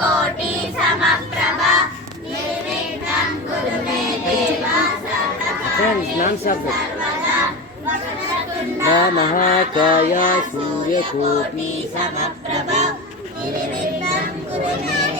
सूर्यकोटि समप्रभ निर्विघ्नं कुरु मे देव Friends, non-stop. सर्वदा सूर्यकोटि समप्रभ निर्विघ्नं कुरु मे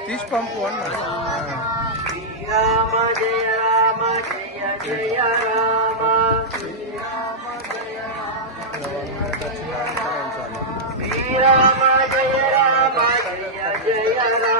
तीस पंप वन राम जय राम जय जय राम श्री राम जय राम जय जय राम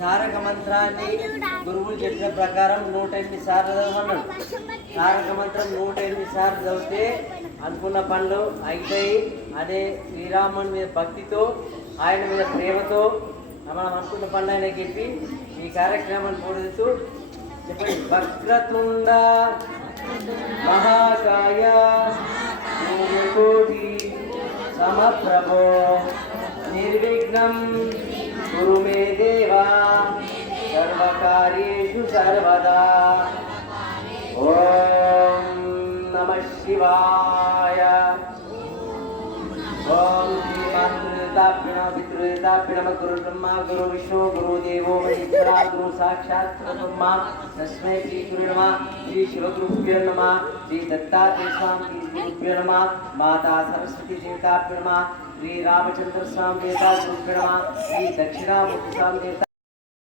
తారక మంత్రాన్ని గురువులు చెప్పిన ప్రకారం నూట ఎనిమిది సార్లు చదవమన్నాడు. తారక మంత్రం నూట ఎనిమిది సార్లు చదివితే అనుకున్న పనులు అవుతాయి అదే శ్రీరాముని మీద భక్తితో ఆయన మీద ప్రేమతో మనం అనుకున్న పనులు ఆయన చెప్పి ఈ కార్యక్రమాన్ని బోధిస్తూ చెప్పండి. వక్రతుండ మహాకాయ కోటి సమప్రభో నిర్విఘ్నం. గురు మే దేవ सर्वदा ॐ नमः शिवाय ॐ गुरुब्रह्मा गुरुविष्णु गुरुदेवो महेश्वरा गुरु साक्षात् ब्रह्मा तस्मै श्रीगुरु नमः श्रीशिवगुरुभ्यो नमः श्रीदत्तात्रेयस्वामिभ्यो नमः माता सरस्वतीदेवताभ्यो नमः श्रीरामचन्द्रस्वामिदेवताभ्यो नमः श्रीदक्षिणामूर्तिस्वामिदेवता